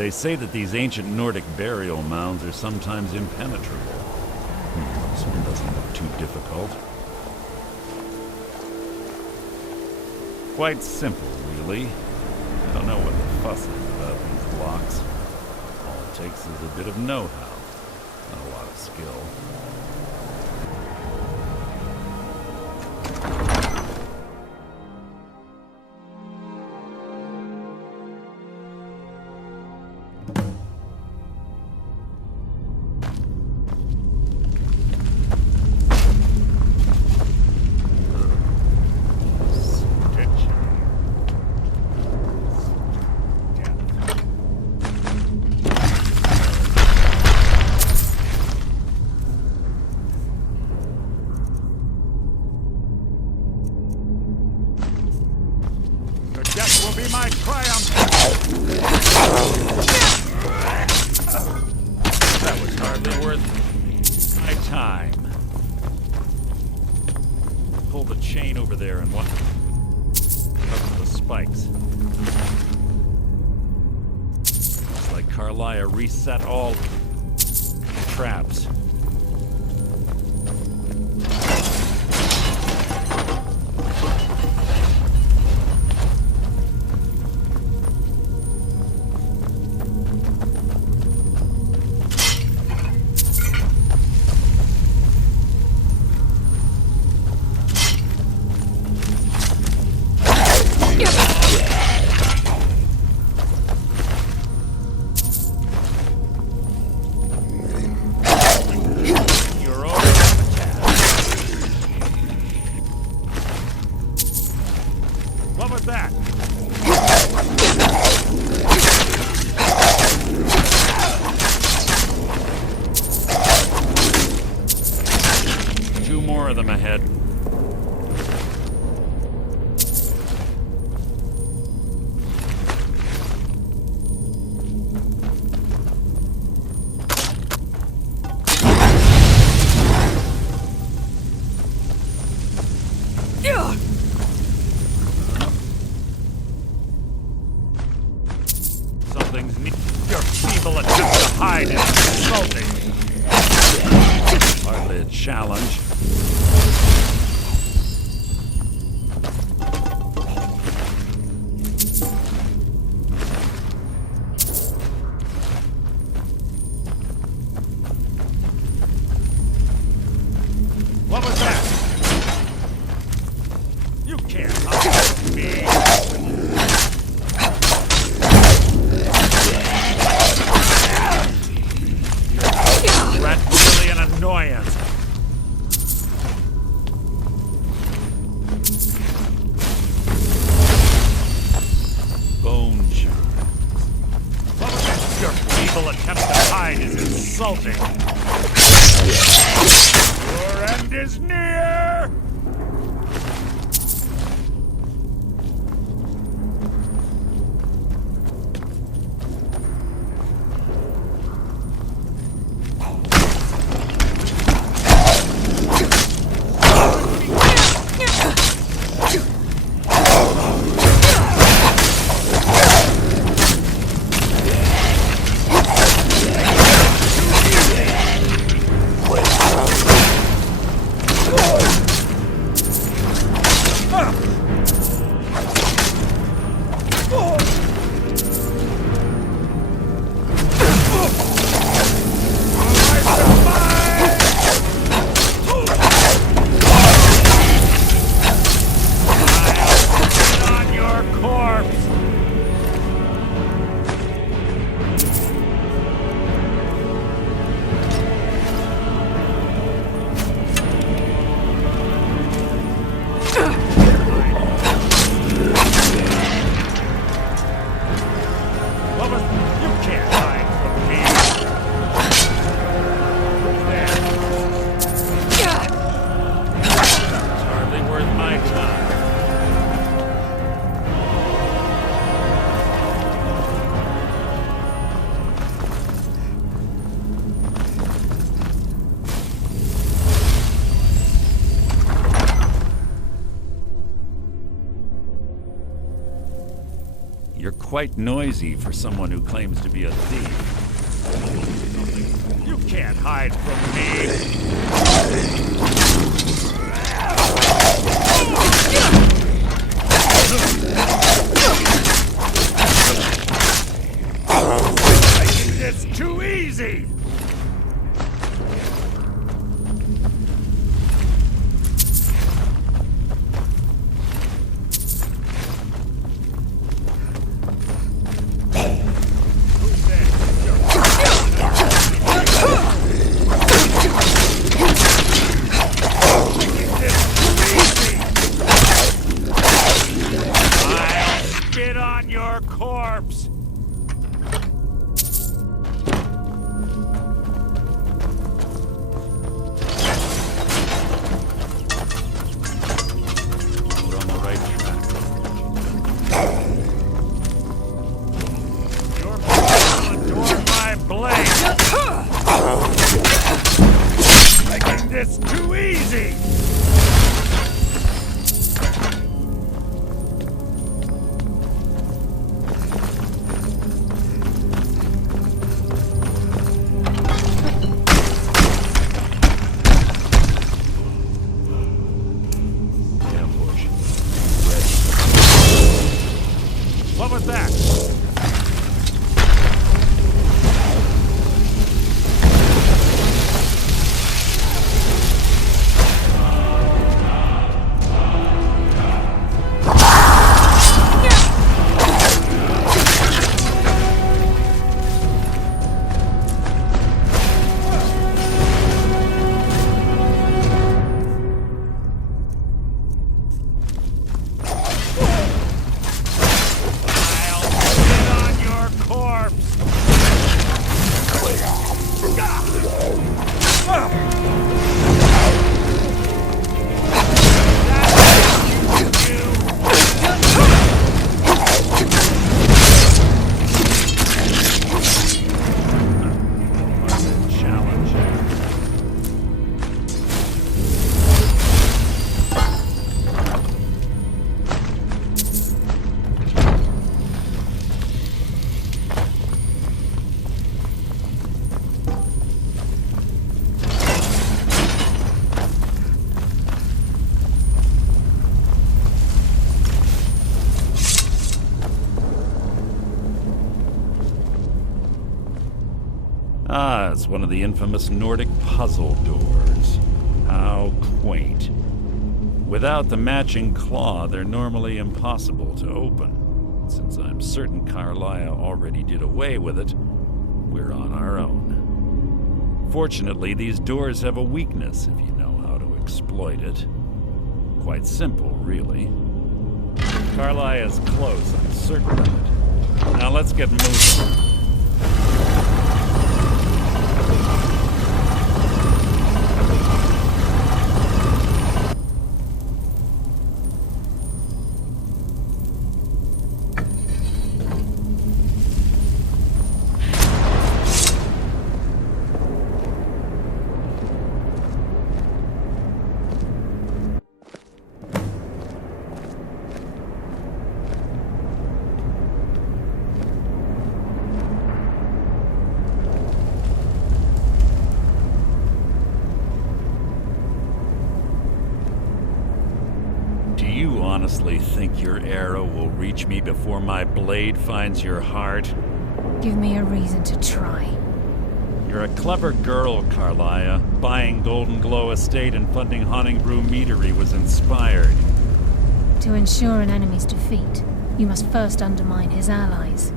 They say that these ancient Nordic burial mounds are sometimes impenetrable. This one doesn't look too difficult. Quite simple, really. I don't know what the fuss is about these blocks. All it takes is a bit of know-how, not a lot of skill. Karliah reset all traps. Your feeble attempt to hide is insulting. Hardly a challenge. What was that? You can't hide me. Annoyance. Bone shards. Your feeble attempt to hide is insulting. Your end is near! quite noisy for someone who claims to be a thief. You can't hide from me! It's too easy! It's too easy! Ambush. Ready. What was that? Ah, it's one of the infamous Nordic puzzle doors. How quaint. Without the matching claw, they're normally impossible to open. Since I'm certain Karliah already did away with it, we're on our own. Fortunately, these doors have a weakness if you know how to exploit it. Quite simple, really. Karliah is close, I'm certain of it. Now let's get moving. You honestly think your arrow will reach me before my blade finds your heart? Give me a reason to try. You're a clever girl, Karliah. Buying Golden Glow Estate and funding Honningbrew Meadery was inspired. To ensure an enemy's defeat, you must first undermine his allies.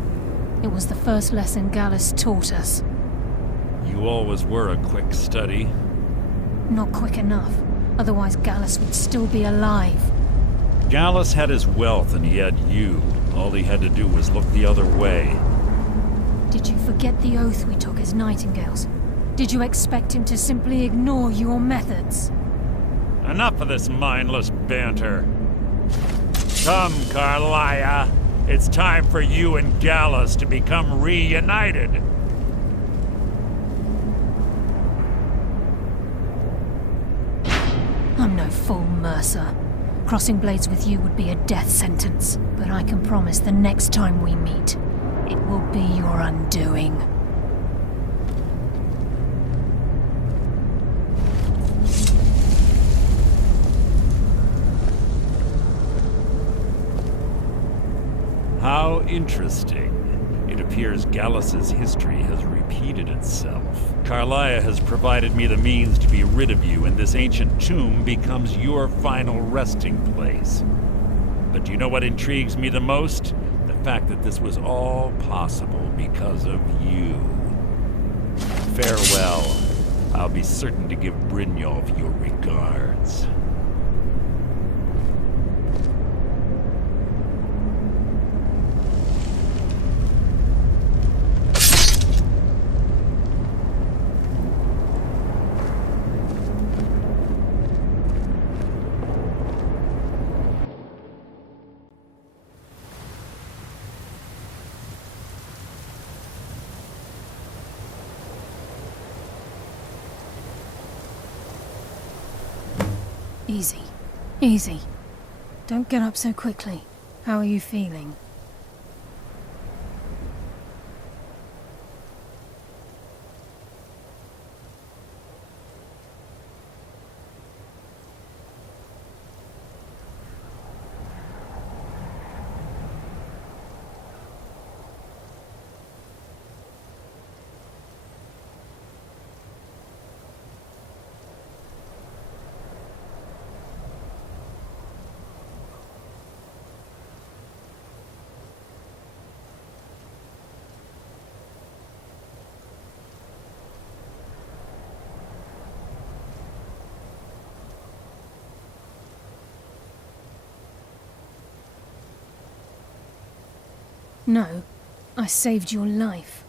It was the first lesson Gallus taught us. You always were a quick study. Not quick enough. Otherwise Gallus would still be alive. Gallus had his wealth and he had you. All he had to do was look the other way. Did you forget the oath we took as Nightingales? Did you expect him to simply ignore your methods? Enough of this mindless banter. Come, Karliah. It's time for you and Gallus to become reunited. I'm no fool, Mercer. Crossing blades with you would be a death sentence, but I can promise the next time we meet, it will be your undoing. How interesting. It appears Gallus's history has repeated itself. Karliah has provided me the means to be rid of you, and this ancient tomb becomes your final resting place. But do you know what intrigues me the most? The fact that this was all possible because of you. Farewell. I'll be certain to give Brynjolf your regards. Easy. Easy. Don't get up so quickly. How are you feeling? No, I saved your life.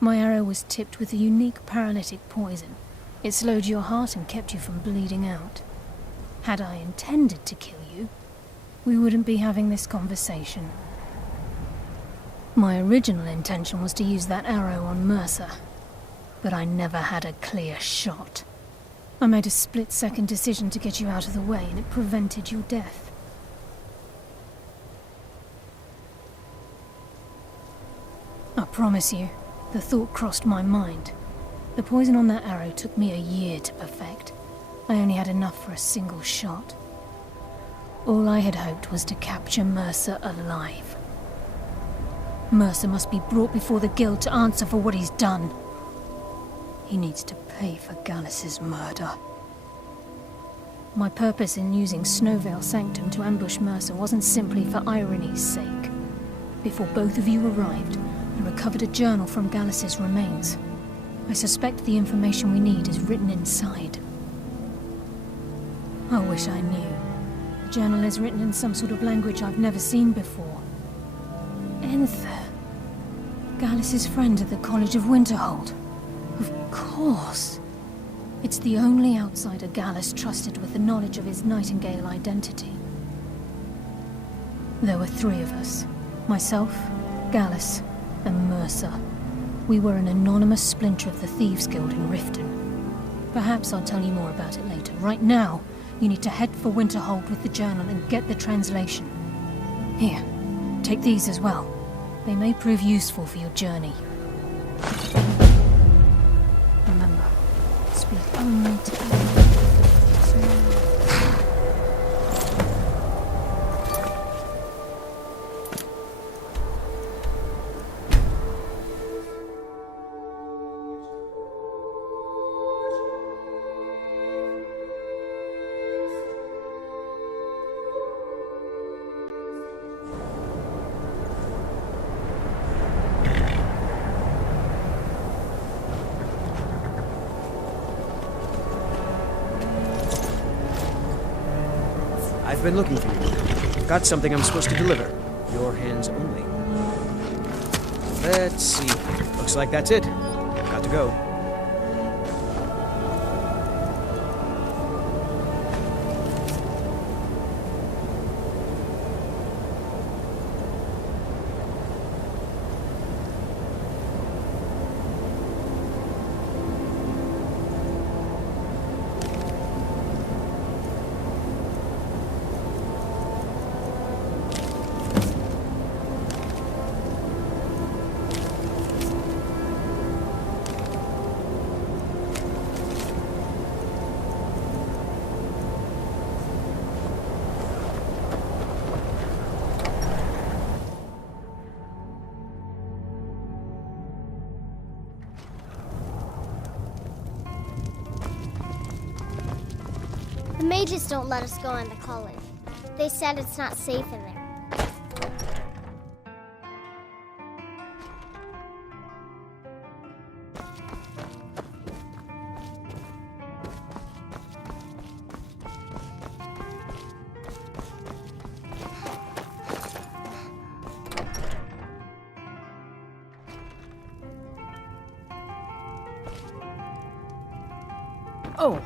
My arrow was tipped with a unique paralytic poison. It slowed your heart and kept you from bleeding out. Had I intended to kill you, we wouldn't be having this conversation. My original intention was to use that arrow on Mercer, but I never had a clear shot. I made a split-second decision to get you out of the way, and it prevented your death. I promise you, the thought crossed my mind. The poison on that arrow took me a year to perfect. I only had enough for a single shot. All I had hoped was to capture Mercer alive. Mercer must be brought before the guild to answer for what he's done. He needs to pay for Gallus's murder. My purpose in using Snow Veil Sanctum to ambush Mercer wasn't simply for irony's sake. Before both of you arrived, I recovered a journal from Gallus's remains. I suspect the information we need is written inside. I wish I knew. The journal is written in some sort of language I've never seen before. Enther. Gallus's friend at the College of Winterhold. Of course. It's the only outsider Gallus trusted with the knowledge of his Nightingale identity. There were 3 of us. Myself, Gallus, and Mercer. We were an anonymous splinter of the Thieves' Guild in Riften. Perhaps I'll tell you more about it later. Right now, you need to head for Winterhold with the journal and get the translation. Here, take these as well. They may prove useful for your journey. Remember, speak only to me. I've been looking for you. Got something I'm supposed to deliver. Your hands only. Let's see. Looks like that's it. Got to go. The mages don't let us go in the college. They said it's not safe in there. Oh,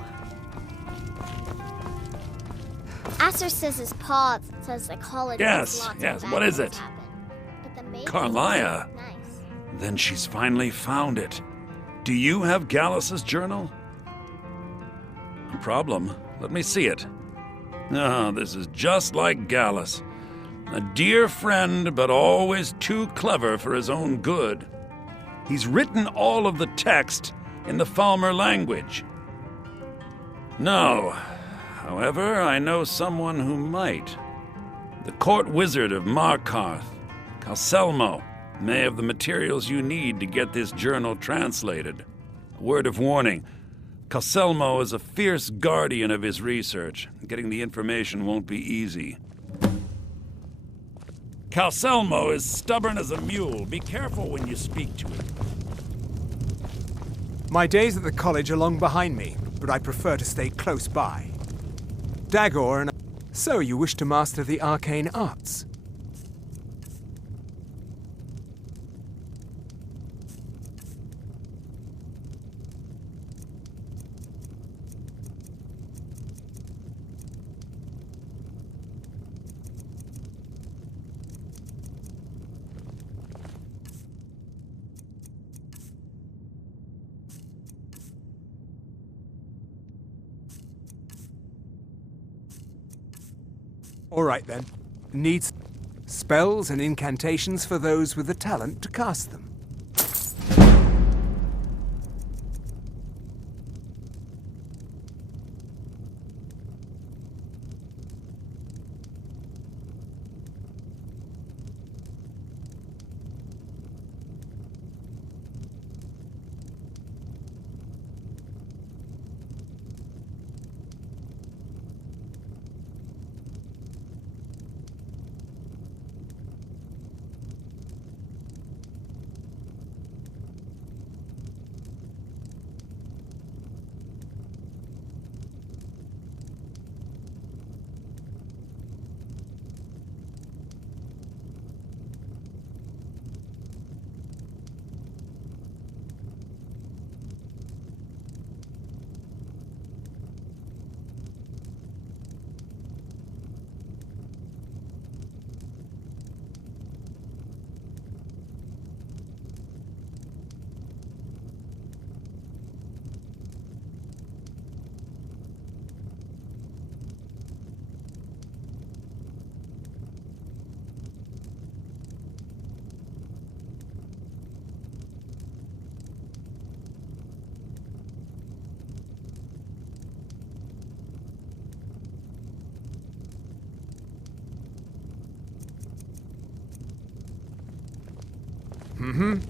Asser says his paw says the college Yes, has lots yes, of what bad is things it? happen. But the mages Karliah. think it's nice. Then she's finally found it. Do you have Gallus's journal? No problem. Let me see it. Ah, this is just like Gallus. A dear friend, but always too clever for his own good. He's written all of the text in the Falmer language. No. However, I know someone who might. The court wizard of Markarth, Calselmo, may have the materials you need to get this journal translated. A word of warning. Calselmo is a fierce guardian of his research. Getting the information won't be easy. Calselmo is stubborn as a mule. Be careful when you speak to him. My days at the college are long behind me, but I prefer to stay close by. Dagor and... So you wish to master the arcane arts? All right then. Needs spells and incantations for those with the talent to cast them. Mm-hmm.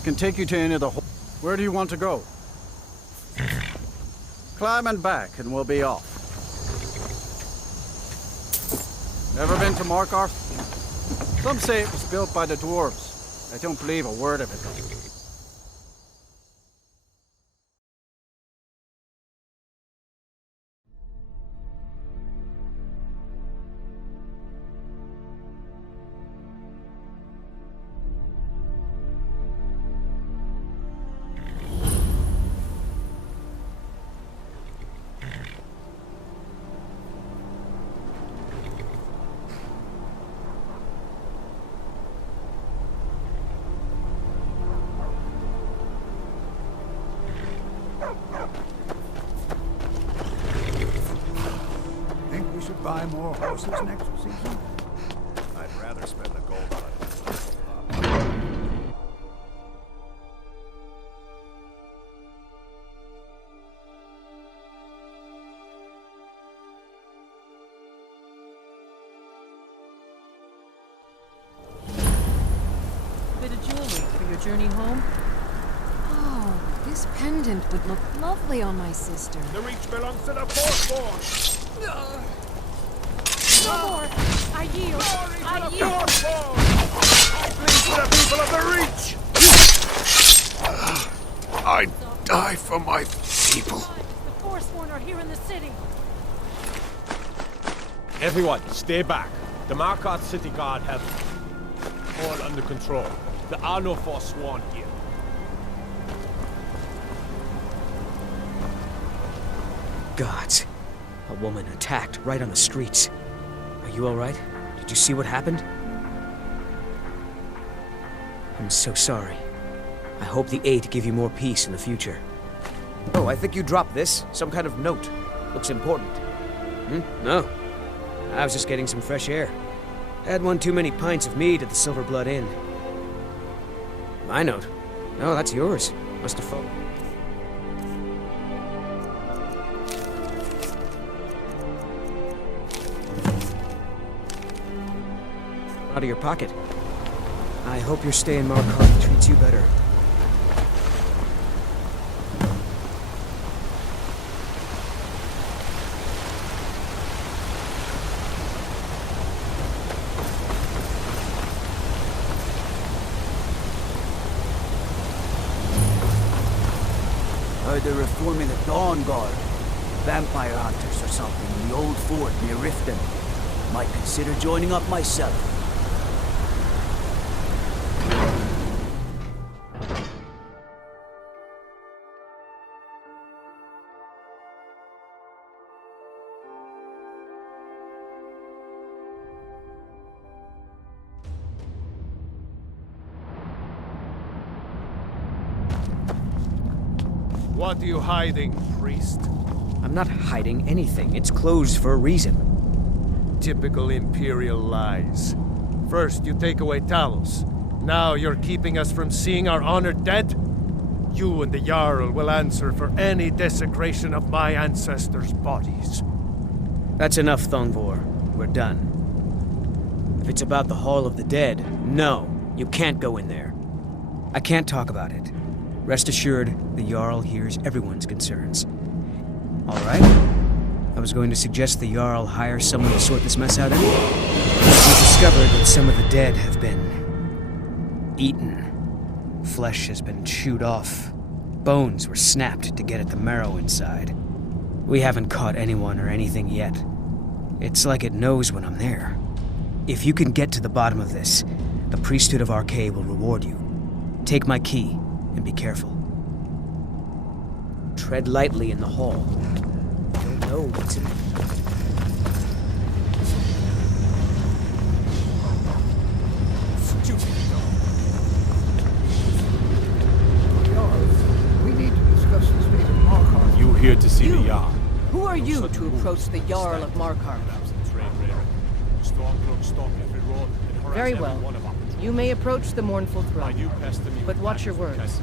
I can take you to any of the... Where do you want to go? Climb and back, and we'll be off. Ever been to Markarth? Some say it was built by the dwarves. I don't believe a word of it. buy more horses next season? I'd rather spend the gold on it. Bit of jewelry for your journey home? Oh, this pendant would look lovely on my sister. The reach belongs to the Forsworn! No more! I yield! I yield! I bleed for the people of the reach! I die for my people. The Forsworn are here in the city. Everyone, stay back. The Markarth city guard have all under control. There are no Forsworn here. Gods. A woman attacked right on the streets. Are you alright? Did you see what happened? I'm so sorry. I hope the Eight give you more peace in the future. Oh, I think you dropped this. Some kind of note. Looks important. No. I was just getting some fresh air. Had one too many pints of mead at the Silver Blood Inn. My note? No, that's yours. Must have fallen. Out of your pocket. I hope your stay in Markarth treats you better. Heard they're reforming the Dawn Guard. Vampire hunters or something in the old fort near Riften. Might consider joining up myself. What are you hiding, priest? I'm not hiding anything. It's closed for a reason. Typical Imperial lies. First, you take away Talos. Now you're keeping us from seeing our honored dead? You and the Jarl will answer for any desecration of my ancestors' bodies. That's enough, Thongvor. We're done. If it's about the Hall of the Dead, no, you can't go in there. I can't talk about it. Rest assured, the Jarl hears everyone's concerns. All right? I was going to suggest the Jarl hire someone to sort this mess out anyway. We discovered that some of the dead have been eaten. Flesh has been chewed off. Bones were snapped to get at the marrow inside. We haven't caught anyone or anything yet. It's like it knows when I'm there. If you can get to the bottom of this, the priesthood of Arcade will reward you. Take my key, and be careful. Tread lightly in the hall. Don't know what's in it. Stupid Jarl, we need to discuss the state of Markarth. You here to see the Jarl? Who are you to approach the Jarl of Markarth? Very well. You may approach the mournful throne, but watch your words.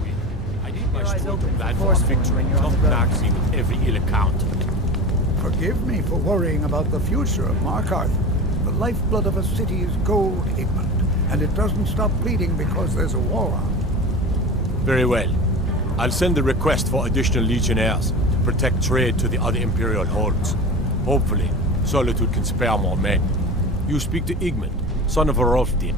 I need my eyes sword to open for plan for Forsworn victory. when you're on Don't the road. knock me with every ill account. Forgive me for worrying about the future of Markarth. The lifeblood of a city is gold, Igmund, and it doesn't stop bleeding because there's a war on. Very well. I'll send a request for additional legionnaires to protect trade to the other Imperial holds. Hopefully, Solitude can spare more men. You speak to Igmund, son of a Rolfdin.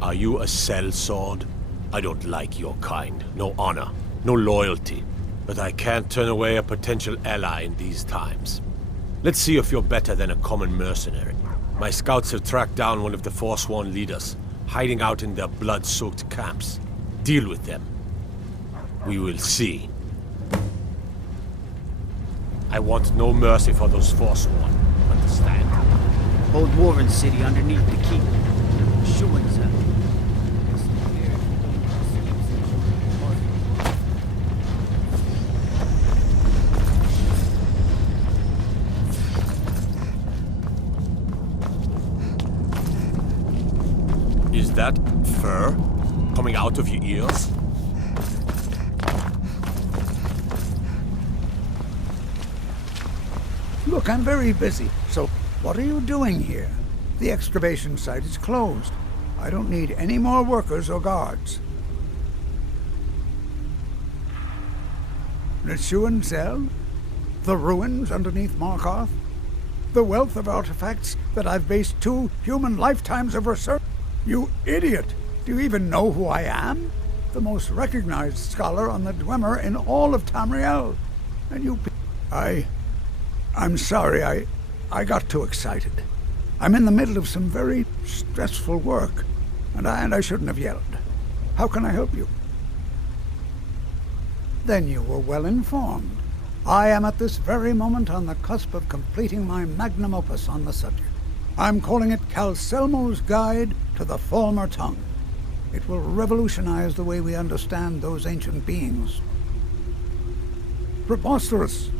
Are you a sellsword? I don't like your kind. No honor, no loyalty. But I can't turn away a potential ally in these times. Let's see if you're better than a common mercenary. My scouts have tracked down one of the Forsworn leaders, hiding out in their blood-soaked camps. Deal with them. We will see. I want no mercy for those Forsworn. Understand? Old Dwarven city underneath the keep. Schulenza. that fur coming out of your ears? Look, I'm very busy, so what are you doing here? The excavation site is closed. I don't need any more workers or guards. Neshuan Zell? The ruins underneath Markarth? The wealth of artifacts that I've based 2 human lifetimes of research? You idiot! Do you even know who I am? The most recognized scholar on the Dwemer in all of Tamriel. And you... I'm sorry, I got too excited. I'm in the middle of some very stressful work, and I shouldn't have yelled. How can I help you? Then you were well informed. I am at this very moment on the cusp of completing my magnum opus on the subject. I'm calling it Calselmo's Guide to the Falmer Tongue. It will revolutionize the way we understand those ancient beings. Preposterous!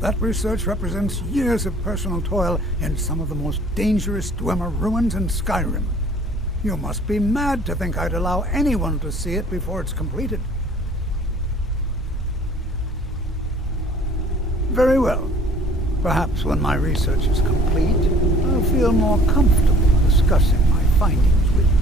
That research represents years of personal toil in some of the most dangerous Dwemer ruins in Skyrim. You must be mad to think I'd allow anyone to see it before it's completed. Very well. Perhaps when my research is complete, I'll feel more comfortable discussing my findings with you.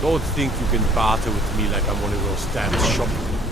Don't think you can barter with me like I'm one of those damn shopkeepers.